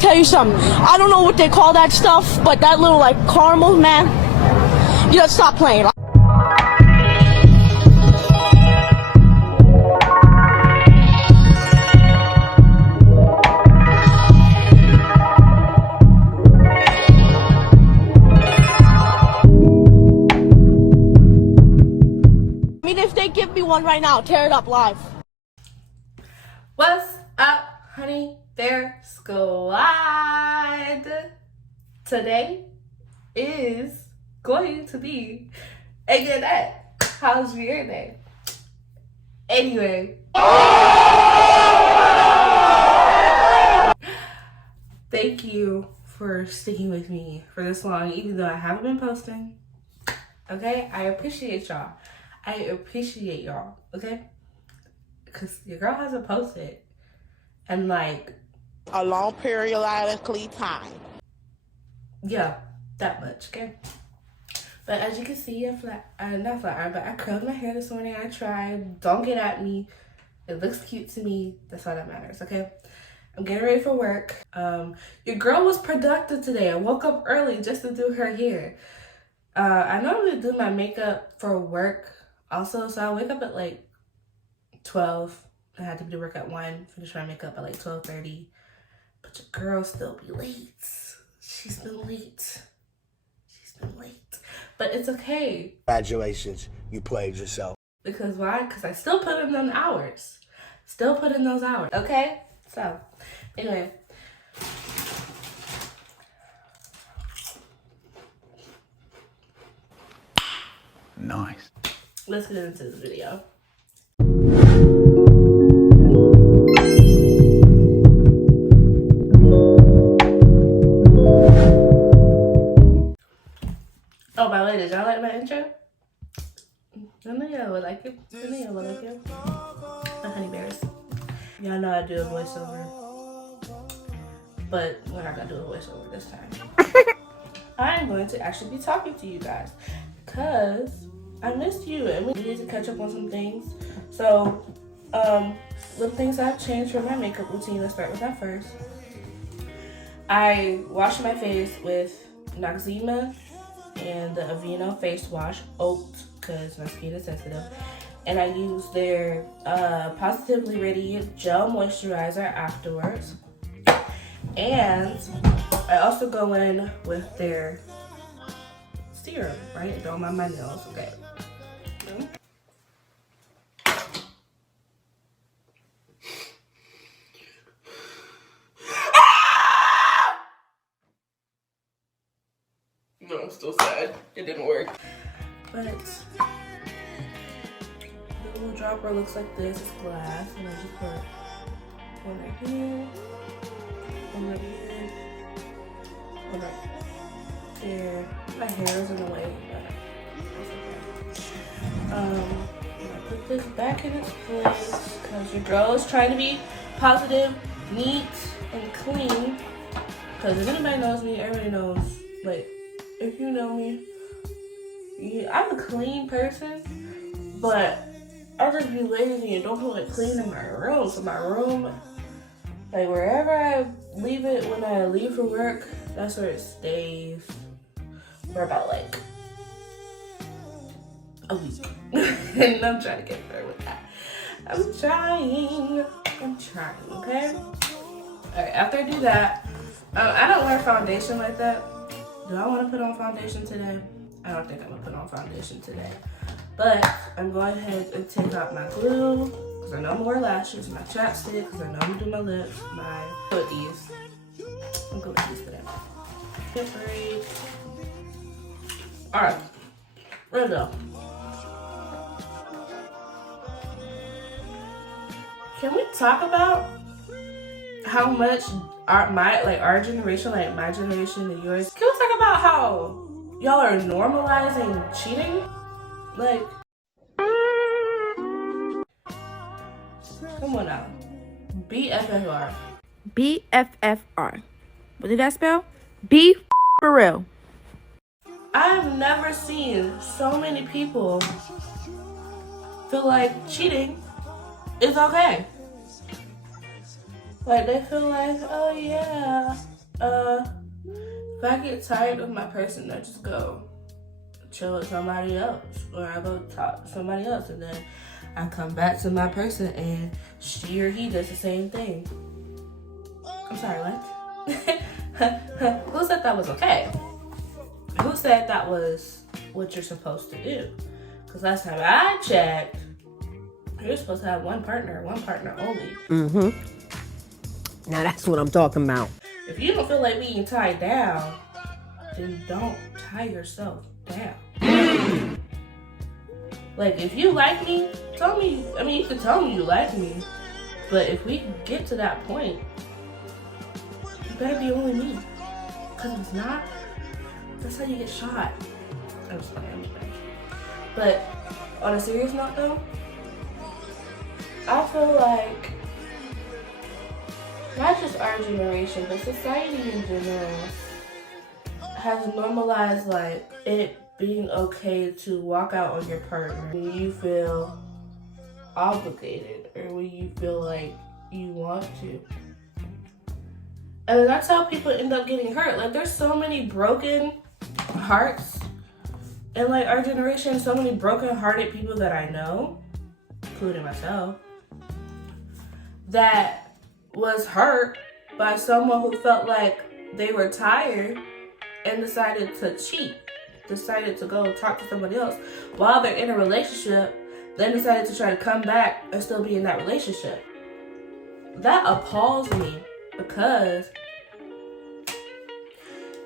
tell you something. I don't know what they call that stuff, but that little like caramel, man. You gotta stop playing. I mean, if they give me one right now, tear it up live. What's up, honey bear squad? Today is going to be a good day. How's your day? Anyway, thank you for sticking with me for this long, even though I haven't been posting. Okay, I appreciate y'all. Okay? Because your girl hasn't posted and like a long periodically time. Yeah, that much, okay? But as you can see, not flat iron, but I curled my hair this morning. I tried. Don't get at me. It looks cute to me. That's all that matters, okay? I'm getting ready for work. Your girl was productive today. I woke up early just to do her hair. I normally do my makeup for work also, so I wake up at like 12. I had to be to work at 1, finish my makeup at like 12:30. But your girl still be late. She's been late. But it's okay. Congratulations, you played yourself. Because why? Because I still put in them hours. Okay? So, anyway. Nice. Let's get into this video. Oh, by the way, did y'all like my intro? I know y'all would like it. The honey bears. Y'all know I do a voiceover. But we're not gonna do a voiceover this time. I'm going to actually be talking to you guys. Because I missed you and we need to catch up on some things. So, little things I've changed for my makeup routine. Let's start with that first. I wash my face with Noxzema and the Aveeno face wash, oat, because my skin is sensitive. And I use their Positively Radiant Gel Moisturizer afterwards. And I also go in with their serum, right? Don't mind my nails, okay. No, I'm still sad. It didn't work. But the little dropper looks like this. It's glass, and I just put one right here, one right here, one right there. My hair is in the way, but that's okay. I put this back in its place because your girl is trying to be positive, neat, and clean. Because if anybody knows me, everybody knows, like, if you know me, I'm a clean person, but I just be lazy and don't feel like cleaning my room. So my room, like wherever I leave it when I leave for work, that's where it stays for about like a week. And I'm trying to get better with that. I'm trying, okay? Alright, after I do that, I don't wear foundation like that. Do I want to put on foundation today? I don't think I'm going to put on foundation today. But I'm going ahead and take out my glue, because I know I'm going to wear lashes, my chapstick, because I know I'm going to do my lips, put these. I'm going to put these today. Separate. Alright. Ready to go. Can we talk about how much our generation, like my generation and yours, can we talk about how y'all are normalizing cheating? Like, come on now. BFFR. BFFR. What did that spell? B for real. I've never seen so many people feel like cheating is okay. Like, they feel like, oh yeah, if I get tired of my person, I just go chill with somebody else, or I go talk to somebody else, and then I come back to my person and she or he does the same thing. I'm sorry, what? Who said that was okay? Who said that was what you're supposed to do? Because last time I checked, you're supposed to have one partner only. Mm-hmm. Now that's what I'm talking about. If you don't feel like being tied down, then don't tie yourself down. Like, if you like me, tell me. I mean, you can tell me you like me, but if we get to that point, you better be only me. Because if it's not, that's how you get shot. I'm just playing. But on a serious note, though, I feel like not just our generation, but society in general has normalized like it being okay to walk out on your partner when you feel obligated or when you feel like you want to. And that's how people end up getting hurt. Like, there's so many broken hearts in like our generation, so many broken hearted people that I know, including myself, that was hurt by someone who felt like they were tired and decided to cheat, decided to go talk to somebody else while they're in a relationship, then decided to try to come back and still be in that relationship. That appalls me, because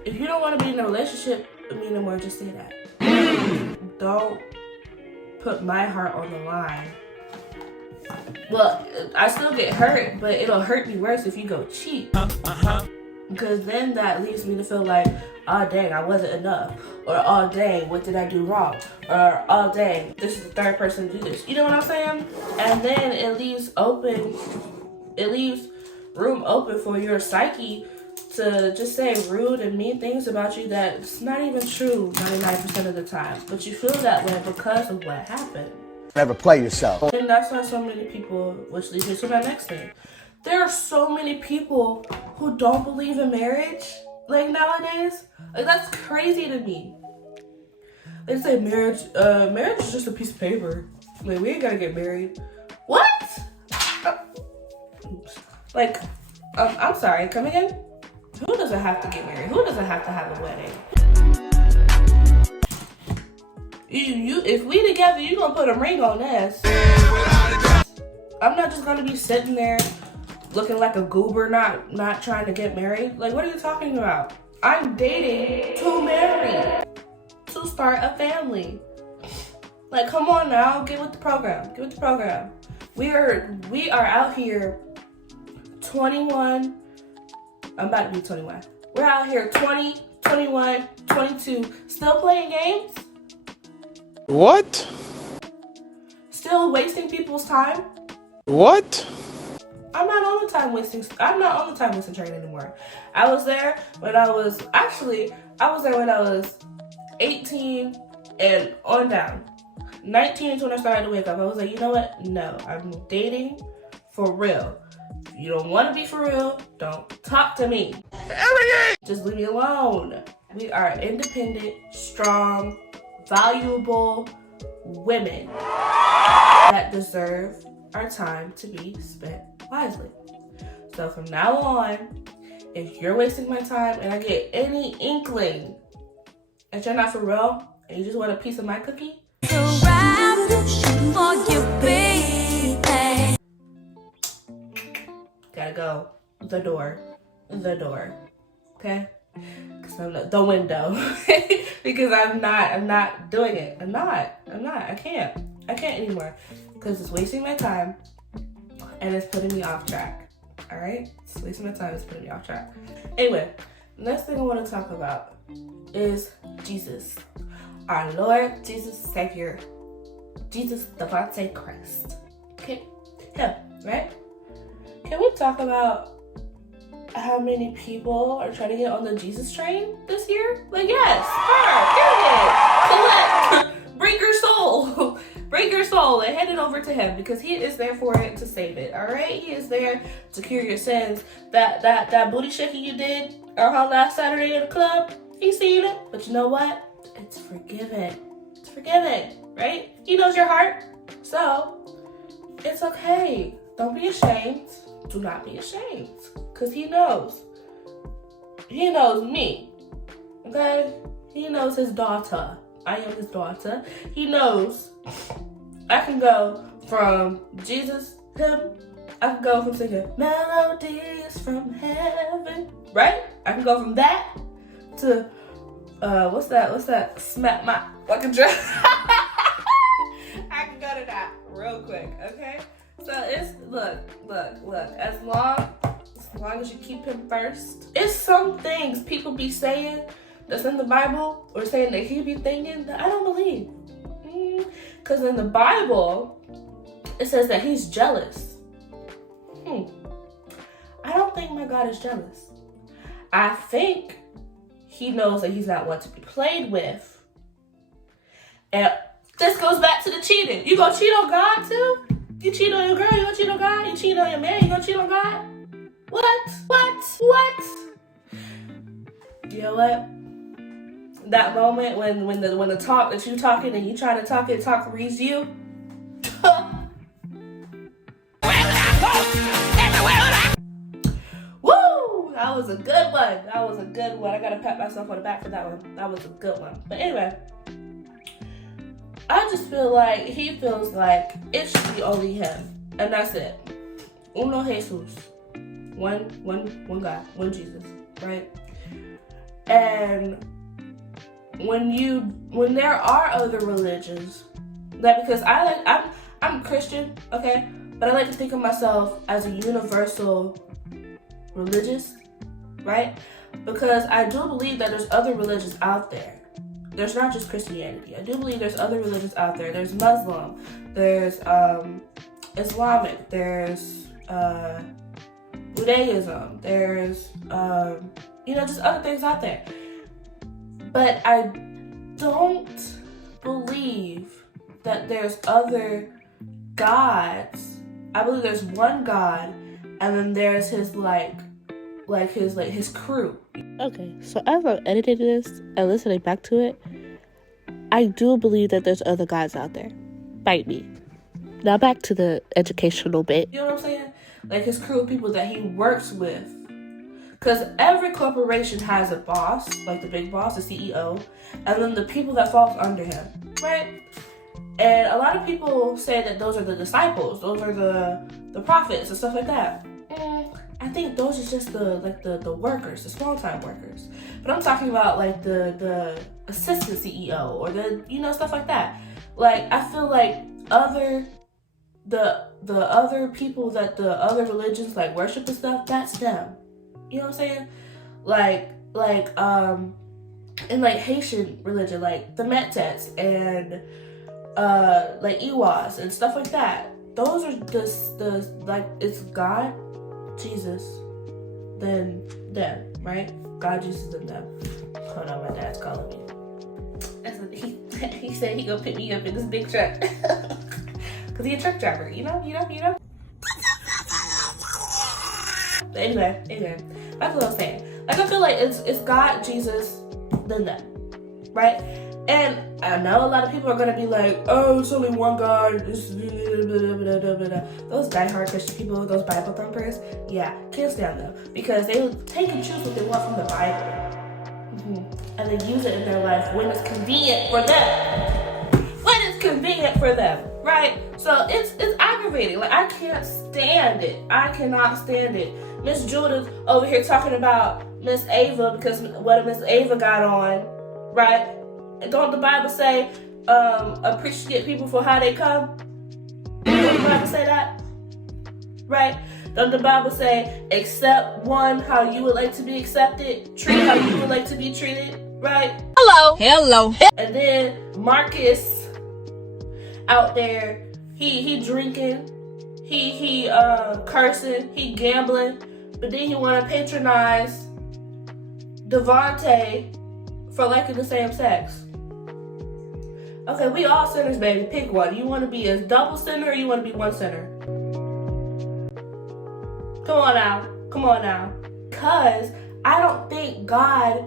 if you don't want to be in a relationship with me no more, just say that. Don't put my heart on the line. Well, I still get hurt, but it'll hurt me worse if you go cheat. Because then that leaves me to feel like, oh dang, I wasn't enough. Or oh dang, what did I do wrong? Or oh dang, this is the third person to do this. You know what I'm saying? And then it leaves room open for your psyche to just say rude and mean things about you that's not even true 99% of the time. But you feel that way because of what happened. Never play yourself. And that's why so many people, which leads me to my next thing. There are so many people who don't believe in marriage, like nowadays. Like, that's crazy to me. They say marriage is just a piece of paper. Like, we ain't gotta get married. What? Like, I'm sorry, come again? Who doesn't have to get married? Who doesn't have to have a wedding? If we together, you gonna put a ring on this. I'm not just gonna be sitting there looking like a goober, not trying to get married. Like, what are you talking about? I'm dating to marry, to start a family. Like, come on now, get with the program. Get with the program. We are out here 21. I'm about to be 21. We're out here 20, 21, 22, still playing games? What? Still wasting people's time? What? I'm not on the time wasting train anymore. I was there when I was 18 and on down. 19 is when I started to wake up. I was like, you know what? No, I'm dating for real. If you don't want to be for real, don't talk to me. Just leave me alone. We are independent, strong, valuable women that deserve our time to be spent wisely. So from now on, if you're wasting my time and I get any inkling that you're not for real and you just want a piece of my cookie, gotta go. The door. Okay? Because I'm not, the window. Because I'm not doing it. I'm not. I can't anymore. Because it's wasting my time and it's putting me off track. Alright? It's wasting my time, it's putting me off track. Anyway, next thing I want to talk about is Jesus. Our Lord, Jesus, Savior, Jesus, Devontae Christ. Okay? Him, right? Can we talk about how many people are trying to get on the Jesus train this year? Like, yes, her, period. Collect, bring your soul. Bring Bring your soul and hand it over to him because he is there for it to save it. All right, he is there to cure your sins. That booty shaking you did last Saturday in the club, he's seen it. But you know what? It's forgiven. It's forgiven, right? He knows your heart, so it's okay. Don't be ashamed. Do not be ashamed, because he knows. He knows me, okay? He knows his daughter. I am his daughter. He knows I can go from Jesus, him. I can go from singing melodies from heaven, right? I can go from that to, what's that? Smack my fucking drum. I can go to that real quick, okay? So it's, look, as long as you keep him first. It's some things people be saying that's in the Bible or saying that he be thinking that I don't believe. Because in the Bible, it says that he's jealous. I don't think my God is jealous. I think he knows that he's not one to be played with. And this goes back to the cheating. You gonna cheat on God too? You cheat on your girl, you gonna cheat on God? You cheat on your man, you gonna cheat on God? What? You know what? That moment when the talk that you talking and you trying to talk and talk reads you. Woo! That was a good one. I gotta pat myself on the back for that one. That was a good one. But anyway, I just feel like he feels like it should be only him, and that's it. Uno Jesus, one God, one Jesus, right? And when there are other religions, that because I'm Christian, okay, but I like to think of myself as a universal religious, right? Because I do believe that there's other religions out there. There's not just Christianity. I do believe there's other religions out there. There's Muslim, there's Islamic, there's Judaism, there's just other things out there. But I don't believe that there's other gods. I believe there's one God, and then there's his his crew. Okay, so as I'm editing this and listening back to it, I do believe that there's other gods out there. Bite me. Now back to the educational bit. You know what I'm saying? Like his crew of people that he works with. Because every corporation has a boss, like the big boss, the CEO, and then the people that falls under him, right? And a lot of people say that those are the disciples, those are the prophets and stuff like that. I think those are just the workers, the small time workers. But I'm talking about like the assistant CEO or the stuff like that. Like I feel like the other people that the other religions like worship and stuff, that's them. You know what I'm saying? Like in like Haitian religion, like the Metats and like Iwas and stuff like that. Those are the like it's God, Jesus, then them, right? God, Jesus, and them. Hold on, my dad's calling me. He said he gonna pick me up in this big truck. Cause he a truck driver, you know. But anyway, that's what I'm saying. Like I feel like it's God, Jesus, then them, right? And I know a lot of people are gonna be like, oh, it's only one God. Those diehard Christian people, those Bible thumpers, yeah, can't stand them because they take and choose what they want from the Bible, and they use it in their life when it's convenient for them. Right? So it's aggravating. Like I can't stand it. I cannot stand it. Miss Judith over here talking about Miss Ava because what Miss Ava got on, right? And don't the Bible say appreciate people for how they come? Don't the Bible say that? Right? Don't the Bible say accept one how you would like to be accepted, treat how you would like to be treated, right? Hello. And then Marcus out there, he drinking, he cursing, he gambling, but then he want to patronize Devontae for liking the same sex. Okay, we all sinners, baby. Pick one. You want to be a double sinner or you want to be one sinner? Come on now. Come on now. Because I don't think God,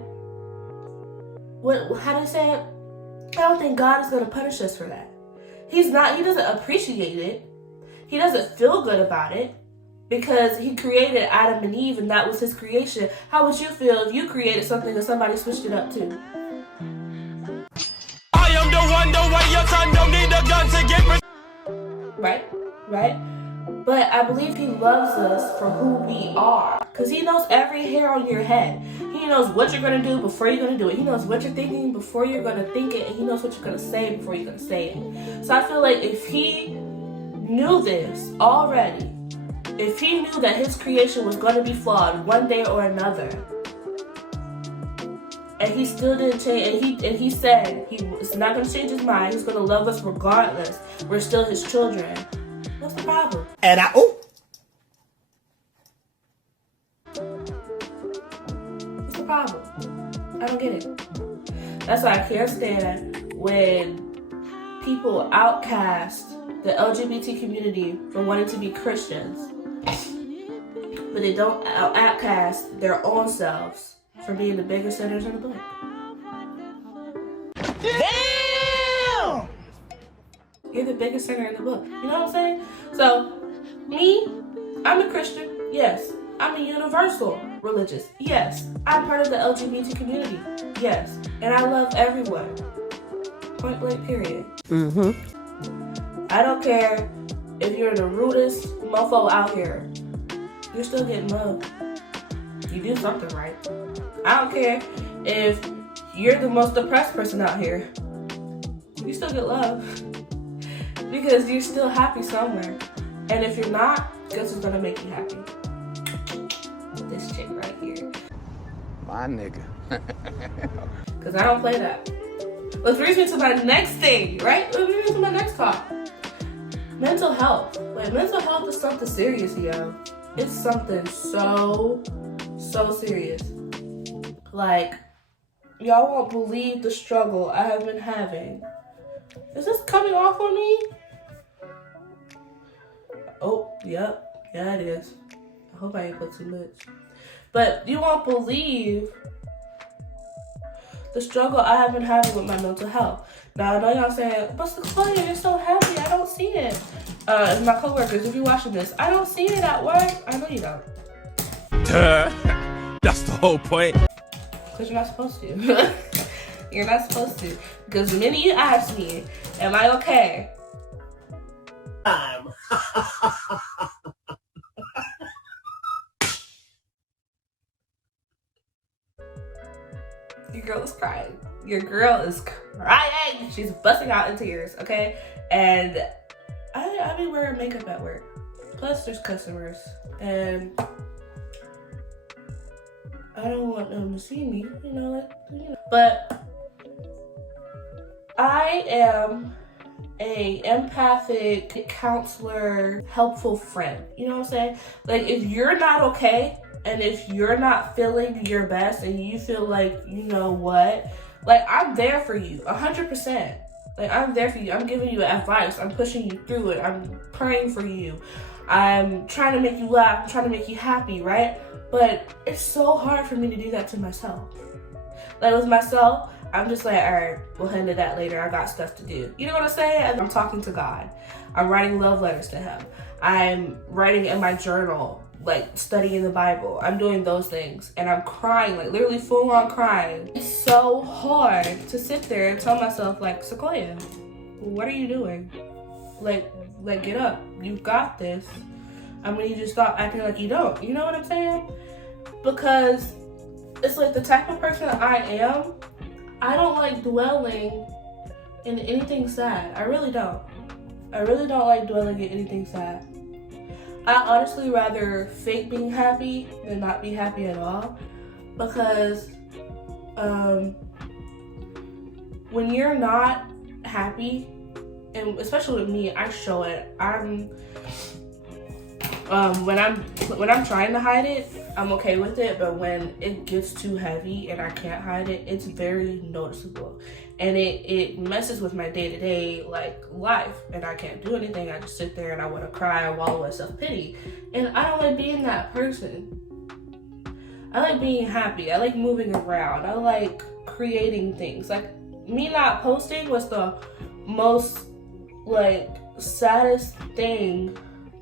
how do you say it? I don't think God is going to punish us for that. He doesn't appreciate it. He doesn't feel good about it because he created Adam and Eve and that was his creation. How would you feel if you created something and somebody switched it up too? I am the one, the way your son don't need a gun to get me. Right? But I believe he loves us for who we are. Because he knows every hair on your head. He knows what you're going to do before you're going to do it. He knows what you're thinking before you're going to think it. And he knows what you're going to say before you're going to say it. So I feel like if he knew this already, if he knew that his creation was going to be flawed one day or another, and he still didn't change, and he said he's not going to change his mind, he's going to love us regardless, we're still his children, what's the problem? And What's the problem? I don't get it. That's why I can't stand when people outcast the LGBT community from wanting to be Christians, but they don't outcast their own selves for being the bigger sinners in the book. Damn! You're the biggest sinner in the book. You know what I'm saying? So, me, I'm a Christian. Yes. I'm a universal religious. Yes. I'm part of the LGBT community. Yes. And I love everyone. Point blank, period. I don't care if you're the rudest mofo out here. You're still getting love. You do something right. I don't care if you're the most depressed person out here. You still get love. Because you're still happy somewhere. And if you're not, guess what's gonna make you happy? This chick right here. my nigga. Because I don't play that. Which brings me to my next thing, right? Which brings me to my next call. Mental health. Like, mental health is something serious, yo. It's something so serious. Like, y'all won't believe the struggle I have been having. Is this coming off on me? Oh, yep. Yeah, it is. I hope I ain't put too much. But you won't believe the struggle I have been having with my mental health. Now, I know y'all saying, but Sequoia, you're so happy. I don't see it. My coworkers, if you're watching this, I don't see it at work. I know you don't. That's the whole point. Because you're not supposed to. You're not supposed to. Because the minute you ask me, am I okay? Your girl is crying. Your girl is crying. She's busting out in tears, okay? And I be wearing makeup at work. Plus, there's customers. And I don't want them to see me, you know. But I am a empathic counselor, helpful friend. You know what I'm saying? Like, if you're not okay, and if you're not feeling your best, and you feel like, you know what, like, I'm there for you, 100%. Like, I'm there for you. I'm giving you advice. I'm pushing you through it. I'm praying for you. I'm trying to make you laugh. I'm trying to make you happy, right? But it's so hard for me to do that to myself. Like, with myself, I'm just like, all right, we'll handle that later. I got stuff to do. You know what I'm saying? I'm talking to God. I'm writing love letters to him. I'm writing in my journal, like studying the Bible. I'm doing those things. And I'm crying, like literally full on crying. It's so hard to sit there and tell myself, like, Sequoia, what are you doing? Like get up. You've got this. I mean, you just stop acting like you don't. You know what I'm saying? Because it's like the type of person I am, I don't like dwelling in anything sad. I really don't. I really don't like dwelling in anything sad. I honestly rather fake being happy than not be happy at all. Because when you're not happy, and especially with me, I show it. When I'm trying to hide it, I'm okay with it, but when it gets too heavy and I can't hide it, it's very noticeable. And it messes with my day-to-day like life, and I can't do anything. I just sit there and I want to cry and wallow in self-pity. And I don't like being that person. I like being happy. I like moving around. I like creating things. Like, me not posting was the most like saddest thing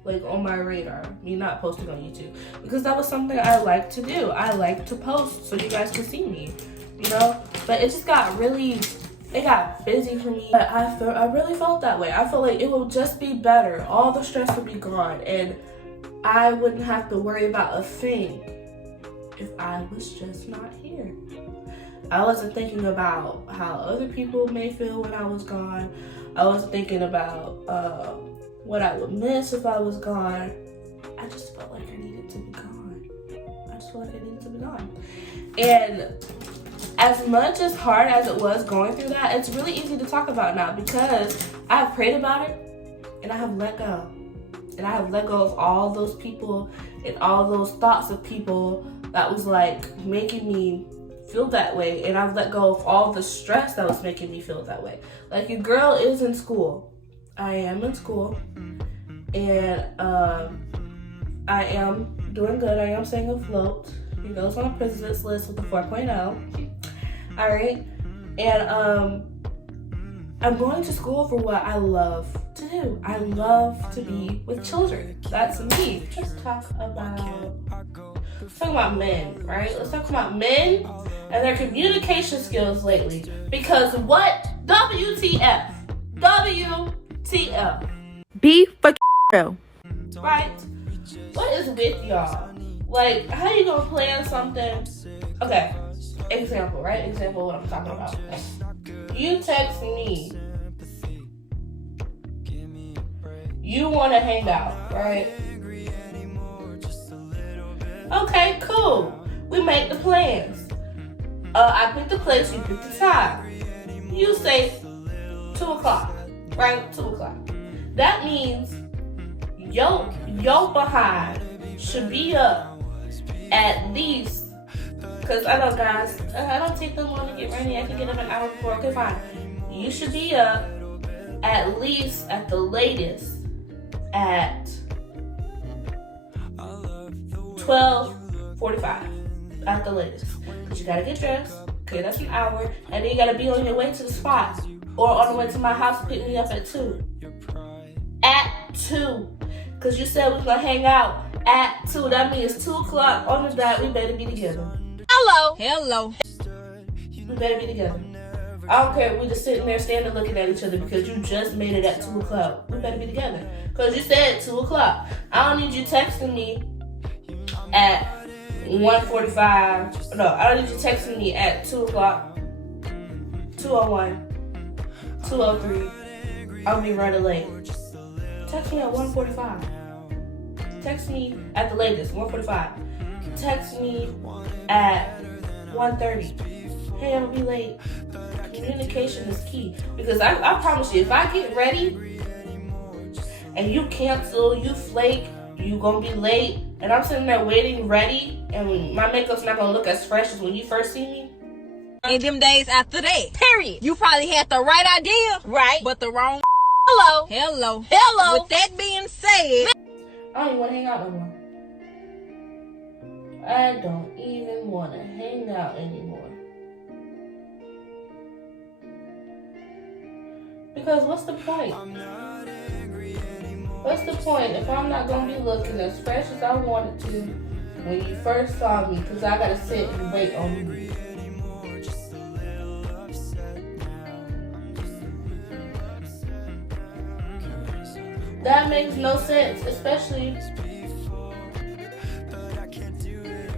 like on my radar, me not posting on YouTube, because that was something I like to do. I like to post so you guys can see me, you know. But it just got it got busy for me. But I really felt that way. I felt like it would just be better. All the stress would be gone, and I wouldn't have to worry about a thing if I was just not here. I wasn't thinking about how other people may feel when I was gone. I wasn't thinking about what I would miss if I was gone. I just felt like I needed to be gone. And as much as hard as it was going through that, it's really easy to talk about now because I have prayed about it and I have let go. And I have let go of all those people and all those thoughts of people that was like making me feel that way. And I've let go of all the stress that was making me feel that way. Like, your girl is in school. I am in school, and I am doing good. I am staying afloat. You know, it's on a president's list with a 4.0. All right, and I'm going to school for what I love to do. I love to be with children. That's me. Let's talk about men, right? Let's talk about men and their communication skills lately. Because what? WTF? WTF? Be fucking real. Right? What is with y'all? Like, how you gonna plan something? Okay, example, right? Example of what I'm talking about. You text me. You wanna hang out, right? Okay, cool. We make the plans. I pick the place, you pick the time. You say 2 o'clock, right? 2 o'clock. That means yo behind should be up at least, because I know guys, I don't take them long to get ready. I can get up an hour before. Okay, fine. You should be up at least, at the latest, at 12:45 at the latest. Because you gotta get dressed. Okay, that's an hour. And then you gotta be on your way to the spot. Or on the way to my house to pick me up at 2. At 2. Because you said we was gonna hang out at 2. That means 2 o'clock on the dot, we better be together. Hello. We better be together. I don't care if we just sitting there standing looking at each other because you just made it at 2 o'clock. We better be together. Because you said 2 o'clock. I don't need you texting me at 1:45. No, I don't need you texting me at 2 o'clock, 2:01, 2:03. I'll be running late. Text me at 1:45. Text me at the latest, 1:45. Text me at 1:30. Hey, I'm gonna be late. Communication is key. Because I promise you, if I get ready and you cancel, you flake, you gonna be late, and I'm sitting there waiting ready, and my makeup's not gonna look as fresh as when you first see me. In them days after that, period. You probably had the right idea, right? But the wrong. Hello. With that being said, I don't even want to hang out no more. I don't even want to hang out anymore. Because what's the point? What's the point if I'm not going to be looking as fresh as I wanted to when you first saw me? Because I got to sit and wait on you. That makes no sense, especially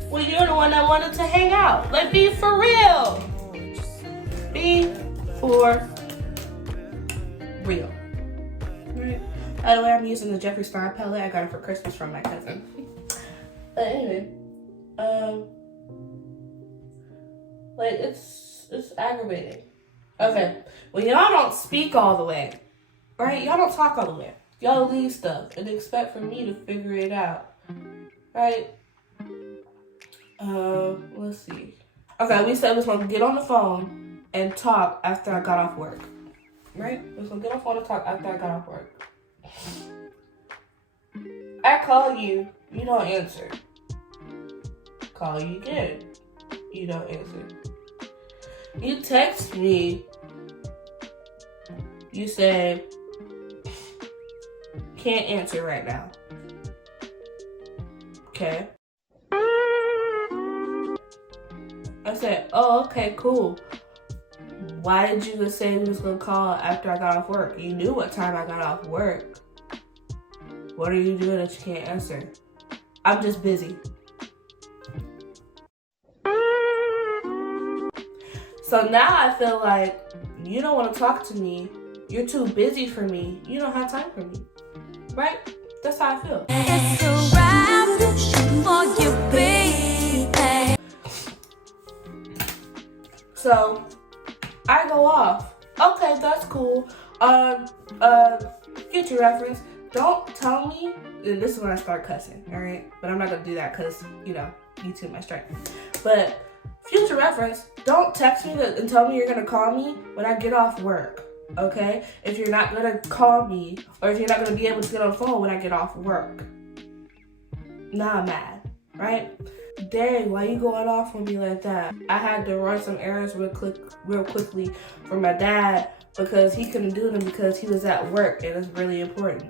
when you're the one that wanted to hang out. Like, be for real. Be for real. Right. By the way, I'm using the Jeffree Star palette. I got it for Christmas from my cousin. But anyway, like, it's aggravating. Okay, well, y'all don't speak all the way, right? Y'all don't talk all the way. Y'all leave stuff and expect for me to figure it out. Right? Let's see. Okay, we said we was gonna get on the phone and talk after I got off work. Right? We was gonna get on the phone and talk after I got off work. I call you, you don't answer. Call you again, you don't answer. You text me, you say, can't answer right now. Okay. I said, oh, okay, cool. Why did you just say you was gonna call after I got off work? You knew what time I got off work. What are you doing that you can't answer? I'm just busy. So now I feel like you don't want to talk to me. You're too busy for me. You don't have time for me. Right? That's how I feel. It's a wrap for you, baby. So I go off. Okay, that's cool. Future reference. Don't tell me. And this is when I start cussing. All right, but I'm not gonna do that because YouTube might strike. But future reference. Don't text me and tell me you're gonna call me when I get off work. Okay? If you're not gonna call me, or if you're not gonna be able to get on the phone when I get off work. Now I'm mad, right? Dang, why you going off on me like that? I had to run some errands real quickly for my dad because he couldn't do them because he was at work and it's really important.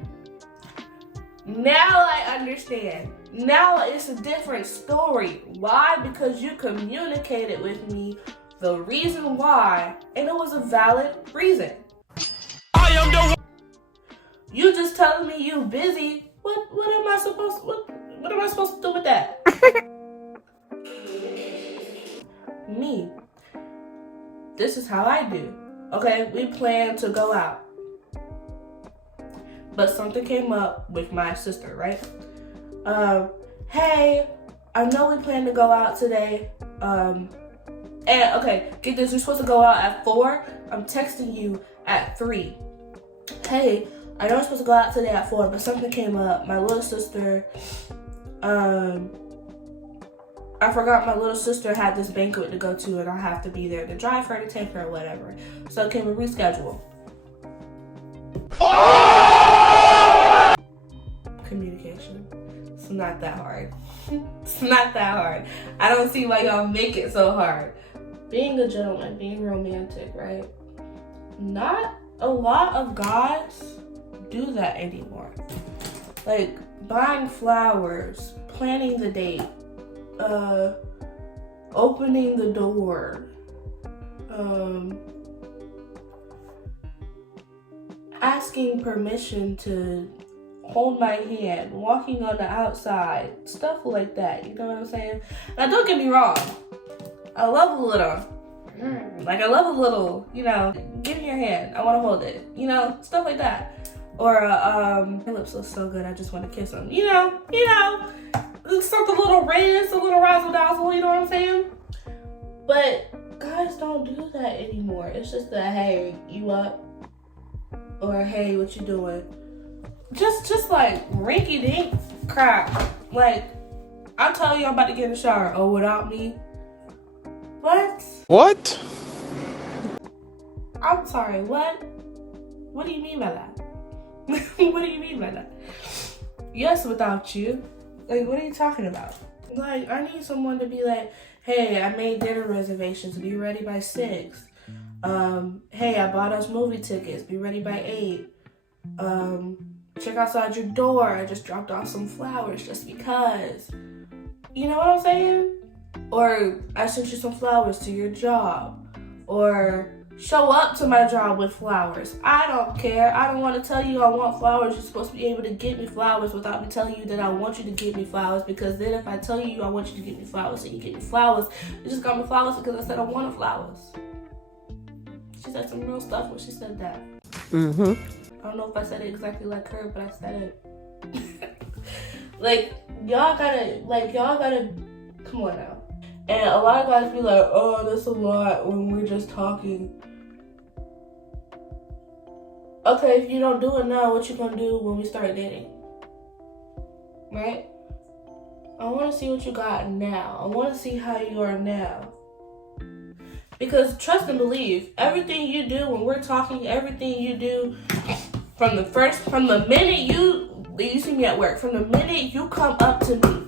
Now I understand. Now it's a different story. Why? Because you communicated with me the reason why, and it was a valid reason. I am the You just telling me you busy. What am I supposed to do with that? Me. This is how I do. Okay, we plan to go out. But something came up with my sister, right? Hey, I know we plan to go out today. And okay, get this, we're supposed to go out at 4. I'm texting you at 3. Hey, I know we're supposed to go out today at 4, but something came up. My little sister, I forgot my little sister had this banquet to go to and I have to be there to drive her, to take her, or whatever. So can we reschedule? Communication. It's not that hard. It's not that hard. I don't see why y'all make it so hard. Being a gentleman, being romantic, right? Not a lot of guys do that anymore. Like buying flowers, planning the date, opening the door, asking permission to hold my hand, walking on the outside, stuff like that. You know what I'm saying? Now, don't get me wrong. I love a little, give me your hand. I want to hold it. Stuff like that. Or, my lips look so good. I just want to kiss them. Something a little raised, a little razzle dazzle. You know what I'm saying? But guys don't do that anymore. It's just that, hey, you up? Or, hey, what you doing? Just like rinky dink crap. Like, I'll tell you I'm about to get in the shower. Oh, without me? What? What? I'm sorry, what? What do you mean by that? What do you mean by that? Yes, without you. Like, what are you talking about? Like, I need someone to be like, hey, I made dinner reservations. Be ready by 6. Hey, I bought us movie tickets. Be ready by 8. Check outside your door. I just dropped off some flowers just because. You know what I'm saying? Or I sent you some flowers to your job. Or show up to my job with flowers. I don't care. I don't want to tell you I want flowers. You're supposed to be able to get me flowers without me telling you that I want you to give me flowers. Because then if I tell you I want you to give me flowers and you get me flowers, you just got me flowers because I said I wanted flowers. She said some real stuff when she said that. Mm-hmm. I don't know if I said it exactly like her, but I said it. Like, y'all gotta, come on now. And a lot of guys be like, oh, that's a lot when we're just talking. Okay, if you don't do it now, what you gonna do when we start dating? Right? I want to see what you got now. I want to see how you are now. Because trust and believe, everything you do when we're talking, everything you do from the minute you see me at work, from the minute you come up to me,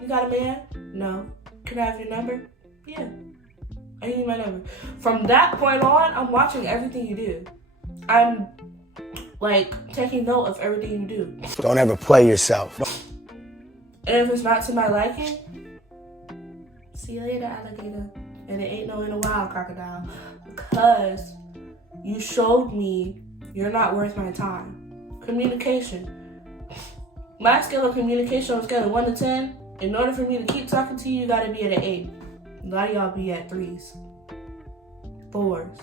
you got a man? No. Can I have your number? Yeah. I need my number. From that point on, I'm watching everything you do. I'm like taking note of everything you do. Don't ever play yourself. And if it's not to my liking, see you later, alligator. And it ain't no in a while, crocodile. Because you showed me you're not worth my time. Communication. My scale of communication on a scale of 1 to 10, in order for me to keep talking to you, you gotta be at an 8. A lot of y'all be at 3s, 4s.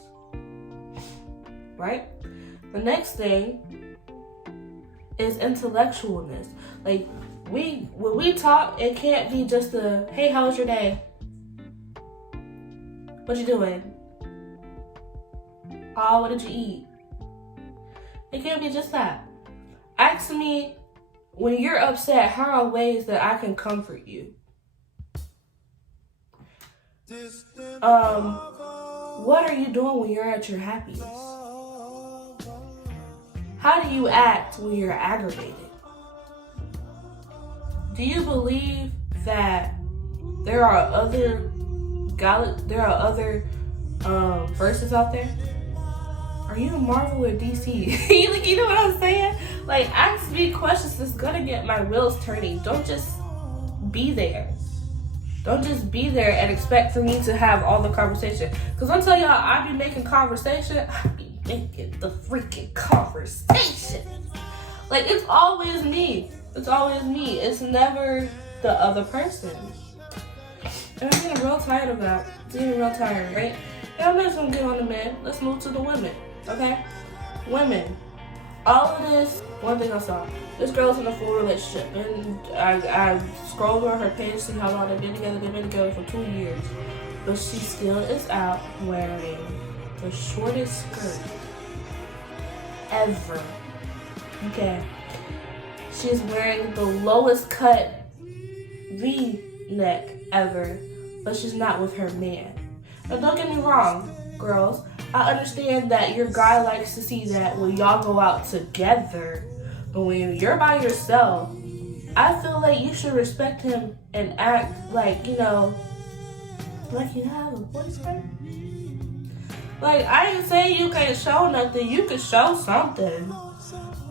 Right? The next thing is intellectualness. Like, when we talk, it can't be just a, hey, how was your day? What you doing? Oh, what did you eat? It can't be just that. Ask me, when you're upset, how are ways that I can comfort you? What are you doing when you're at your happiest? How do you act when you're aggravated? Do you believe that there are other verses out there? Are you Marvel or DC? Like, you know what I'm saying? Like, ask me questions that's gonna get my wheels turning. Don't just be there. Don't just be there and expect for me to have all the conversation. Because I'll tell y'all, I be making conversation. I be making the freaking conversation. Like, it's always me. It's always me. It's never the other person. And I'm getting real tired of that. It's getting real tired, right? And I'm just gonna get on the men. Let's move to the women, okay? Women. All of this, one thing I saw. This girl's in a full relationship. And I scrolled on her page to see how long they've been together. They've been together for 2 years. But she still is out wearing the shortest skirt ever. Okay. She's wearing the lowest cut V-neck ever, but she's not with her man. Now don't get me wrong, girls. I understand that your guy likes to see that when y'all go out together, but when you're by yourself, I feel like you should respect him and act like, you know, like you have a boyfriend. Like, I ain't saying you can't show nothing. You can show something.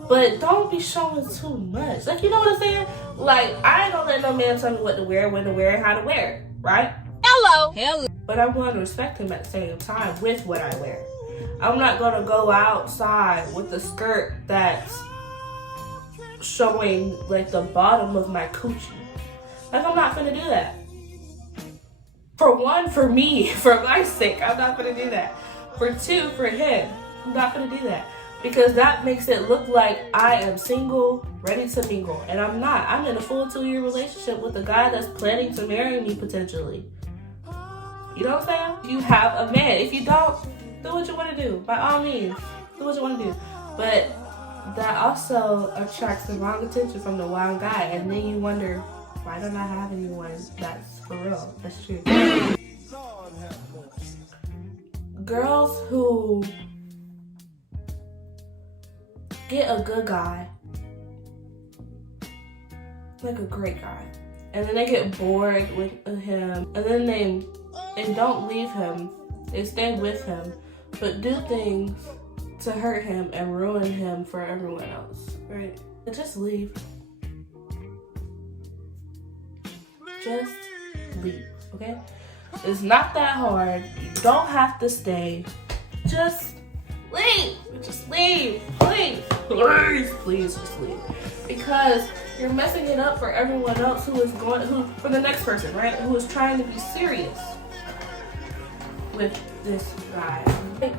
But don't be showing too much. Like, you know what I'm saying? Like, I ain't gonna let no man tell me what to wear, when to wear, and how to wear it, right? Hello. But I'm going to respect him at the same time with what I wear. I'm not gonna go outside with a skirt that's showing, like, the bottom of my coochie. Like, I'm not gonna do that. For one, for me, for my sake, I'm not gonna do that. For two, for him, I'm not gonna do that. Because that makes it look like I am single, ready to mingle. And I'm not. I'm in a full 2-year relationship with a guy that's planning to marry me potentially. You know what I'm saying? You have a man. If you don't, do what you want to do. By all means, do what you want to do. But that also attracts the wrong attention from the wrong guy. And then you wonder, why don't I have anyone that's for real? That's true. Girls who get a good guy, like a great guy, and then they get bored with him, and then they don't leave him. They stay with him, but do things to hurt him and ruin him for everyone else, right? Just leave. Just leave, okay? It's not that hard. You don't have to stay. Just leave. Just leave. Please. Please just leave. Because you're messing it up for everyone else for the next person, right? Who is trying to be serious with this guy. Like,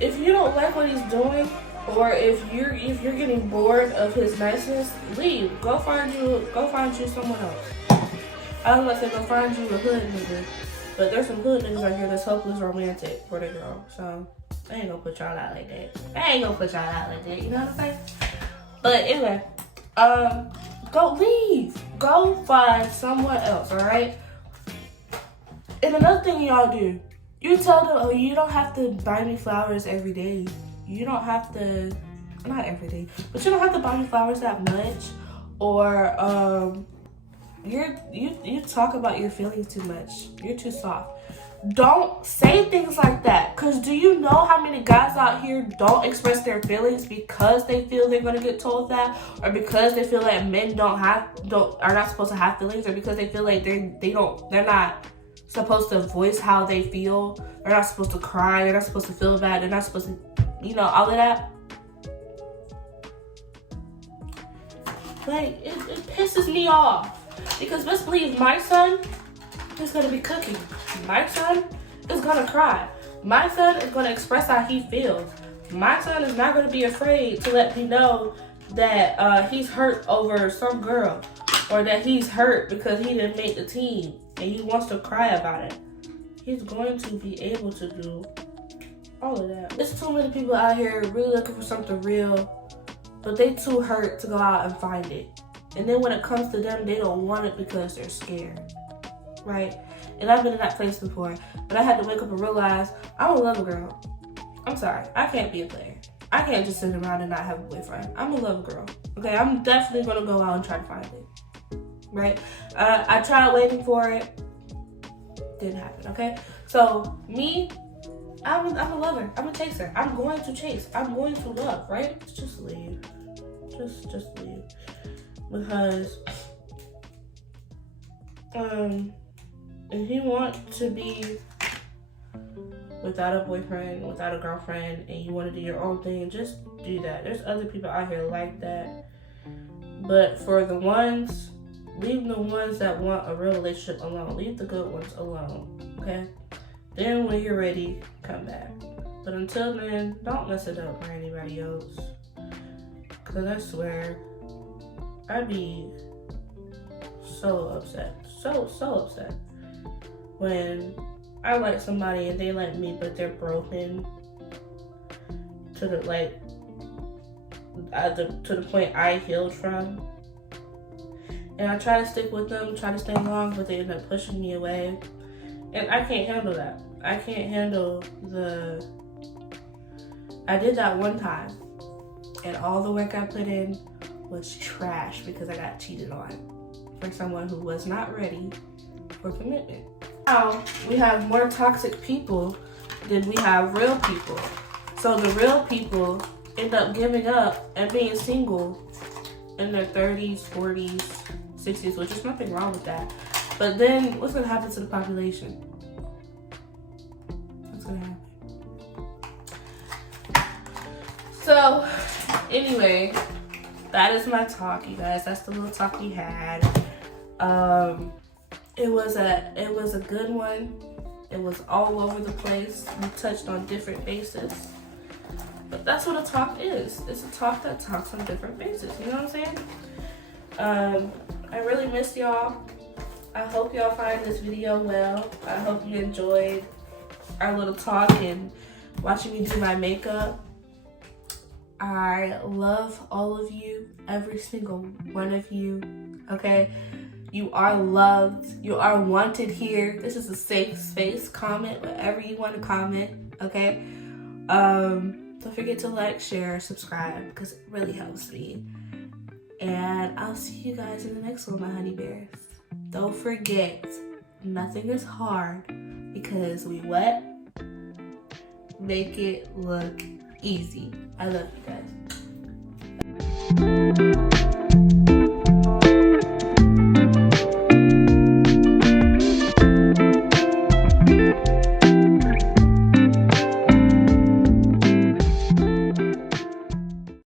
if you don't like what he's doing, or if you're getting bored of his niceness, leave. Go find you someone else. I was about to say, go find you a hood nigga. But there's some hood niggas out here that's hopeless romantic for the girl. So I ain't gonna put y'all out like that. You know what I'm saying? But anyway, go leave. Go find someone else, alright? And another thing y'all do, you tell them, oh, you don't have to buy me flowers every day. You don't have to, not every day, but you don't have to buy me flowers that much. Or you talk about your feelings too much. You're too soft. Don't say things like that. Cause do you know how many guys out here don't express their feelings because they feel they're gonna get told that, or because they feel like men are not supposed to have feelings, or because they feel like they're not supposed to voice how they feel. They're not supposed to cry. They're not supposed to feel bad. They're not supposed to, all of that. Like, it pisses me off. Because best believe my son is going to be cooking. My son is going to cry. My son is going to express how he feels. My son is not going to be afraid to let me know that he's hurt over some girl. Or that he's hurt because he didn't make the team. And he wants to cry about it. He's going to be able to do all of that. There's too many people out here really looking for something real, but they too hurt to go out and find it. And then when it comes to them, they don't want it because they're scared, right? And I've been in that place before, but I had to wake up and realize I'm a lover girl. I'm sorry, I can't be a player. I can't just sit around and not have a boyfriend. I'm a lover girl, okay? I'm definitely gonna go out and try to find it, right? I tried waiting for it, didn't happen, okay? So me, I'm a lover. I'm a chaser. I'm going to chase. I'm going to love, right? Just leave. Just leave. Because if you want to be without a boyfriend, without a girlfriend, and you want to do your own thing, just do that. There's other people out here like that. But for the ones, leave the ones that want a real relationship alone. Leave the good ones alone, okay? Then when you're ready, come back. But until then, don't mess it up for anybody else. Because I swear, I'd be so upset. So upset. When I like somebody and they like me, but they're broken to the point I healed from. And I try to stick with them, try to stay long, but they end up pushing me away. And I can't handle that. I can't handle I did that one time, and all the work I put in was trash because I got cheated on for someone who was not ready for commitment. Now, we have more toxic people than we have real people. So the real people end up giving up and being single in their 30s, 40s, 60s, which is nothing wrong with that. But then what's gonna happen to the population? What's gonna happen? So anyway, that is my talk, you guys. That's the little talk we had. It was a good one. It was all over the place. We touched on different bases. But that's what a talk is. It's a talk that talks on different bases. You know what I'm saying? I really miss y'all. I hope y'all find this video well. I hope you enjoyed our little talk and watching me do my makeup. I love all of you, every single one of you, okay? You are loved. You are wanted here. This is a safe space. Comment whatever you want to comment, okay? Don't forget to like, share, subscribe, because it really helps me. And I'll see you guys in the next one, my honey bears. Don't forget, nothing is hard because we what? Make it look easy. I love you guys.